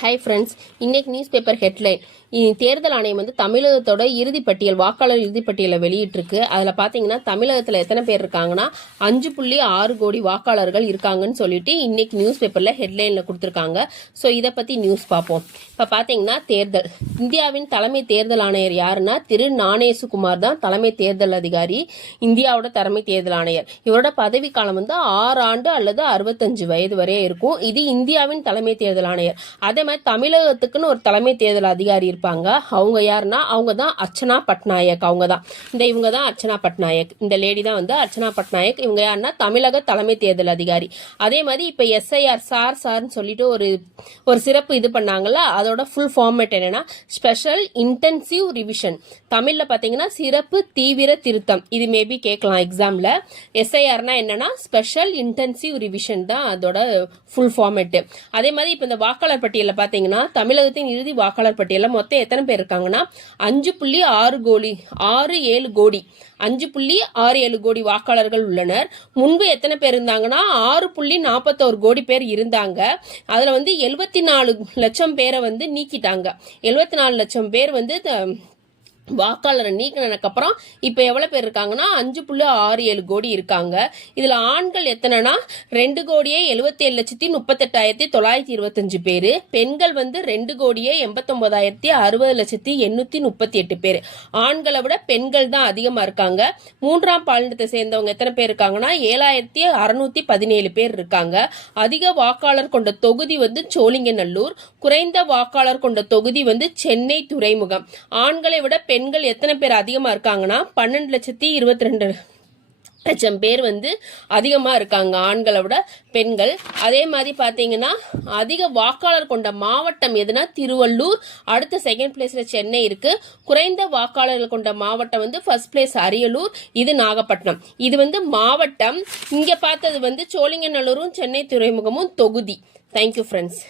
Hi friends, இன்னைக்கு news paper headline. தேர்தல் ஆணையம் வந்து தமிழகத்தோட இறுதிப்பட்டியல், வாக்காளர் இறுதிப்பட்டியலை வெளியிட்டிருக்கு. அதில் பார்த்தீங்கன்னா தமிழகத்தில் எத்தனை பேர் இருக்காங்கன்னா 5.6 கோடி வாக்காளர்கள் இருக்காங்கன்னு சொல்லிட்டு இன்னைக்கு நியூஸ் பேப்பரில் ஹெட்லைனில் கொடுத்துருக்காங்க. ஸோ இதை பற்றி நியூஸ் பார்ப்போம். இப்போ பார்த்தீங்கன்னா தேர்தல், இந்தியாவின் தலைமை தேர்தல் ஆணையர் யாருன்னா திரு ஞானேசுகுமார் தான் தலைமை தேர்தல் அதிகாரி, இந்தியாவோட தலைமை தேர்தல் ஆணையர். இவரோட பதவி காலம் வந்து 6 ஆண்டு அல்லது 65 வயது வரை இருக்கும். இது இந்தியாவின் தலைமை தேர்தல் ஆணையர். அதே மாதிரி தமிழகத்துக்குன்னு ஒரு தலைமை தேர்தல் அதிகாரி இருப்பாங்க. அவங்க யாருன்னா அவங்க தான் அர்ச்சனா பட்நாயக். இவங்க தான் அர்ச்சனா பட்நாயக். இந்த லேடி தான் வந்து அர்ச்சனா பட்நாயக். இவங்க யாருன்னா தமிழக தலைமை தேர்தல் அதிகாரி. அதே மாதிரி இப்ப SIR சார்னு சொல்லிட்டு ஒரு சிறப்பு இது பண்ணாங்கல்ல, அதோட ஃபுல் ஃபார்மேட் என்னன்னா ஸ்பெஷல் இன்டென்சிவ் ரிவிஷன். தமிழ்ல பாத்தீங்கன்னா சிறப்பு தீவிர திருத்தம். இது மேபி கேட்கலாம் எக்ஸாம்ல. SIRனா என்னன்னா ஸ்பெஷல் இன்டென்சிவ் ரிவிஷன் தான் அதோட ஃபுல் ஃபார்மேட். அதே மாதிரி இப்ப இந்த வாக்காளர் பட்டியல பாத்தீங்கன்னா தமிழகத்தின் இறுதி வாக்காளர் பட்டியல மொத்தம் எத்தனை பேர் இருக்காங்கன்னா 5.67 கோடி 5.67 கோடி வாக்காளர்கள் உள்ளனர். முன்பு எத்தனை பேர் இருந்தாங்கன்னா 6.41 கோடி பேர் இருந்தாங்க. அதுல வந்து 74 லட்சம் பேரை வந்து நீக்கிட்டாங்க. 74 லட்சம் பேர் வந்து வாக்காளரை நீக்கினதுக்கு அப்புறம் இப்ப எவ்வளவு பேர் இருக்காங்கன்னா 5.67 கோடி இருக்காங்க. இதுல ஆண்கள் எத்தனைனா 2,77,38,925 பேரு, பெண்கள் வந்து 2,89,60,838 பேரு. ஆண்களை விட பெண்கள் தான் அதிகமா இருக்காங்க. மூன்றாம் பாலினத்தை சேர்ந்தவங்க எத்தனை பேர் இருக்காங்கன்னா 7,617 பேர் இருக்காங்க. அதிக வாக்காளர் கொண்ட தொகுதி வந்து சோழிங்கநல்லூர், குறைந்த வாக்காளர் கொண்ட தொகுதி வந்து சென்னை துறைமுகம். ஆண்களை விட பெண்கள் எத்தனை பேர் அதிகமா இருக்காங்கன்னா 12,22,00,000 பேர் வந்து அதிகமா இருக்காங்க ஆண்களை விட பெண்கள். அதே மாதிரி பாத்தீங்கன்னா அதிக வாக்காளர் கொண்ட மாவட்டம் எதுனா திருவள்ளூர், அடுத்த செகண்ட் பிளேஸ்ல சென்னை இருக்கு. குறைந்த வாக்காளர்கள் கொண்ட மாவட்டம் வந்து ஃபர்ஸ்ட் பிளேஸ் அரியலூர், இது நாகப்பட்டினம். இது வந்து மாவட்டம். இங்க பார்த்தது வந்து சோழிங்கநல்லூரும் சென்னை துறைமுகமும் தொகுதி. Thank you friends.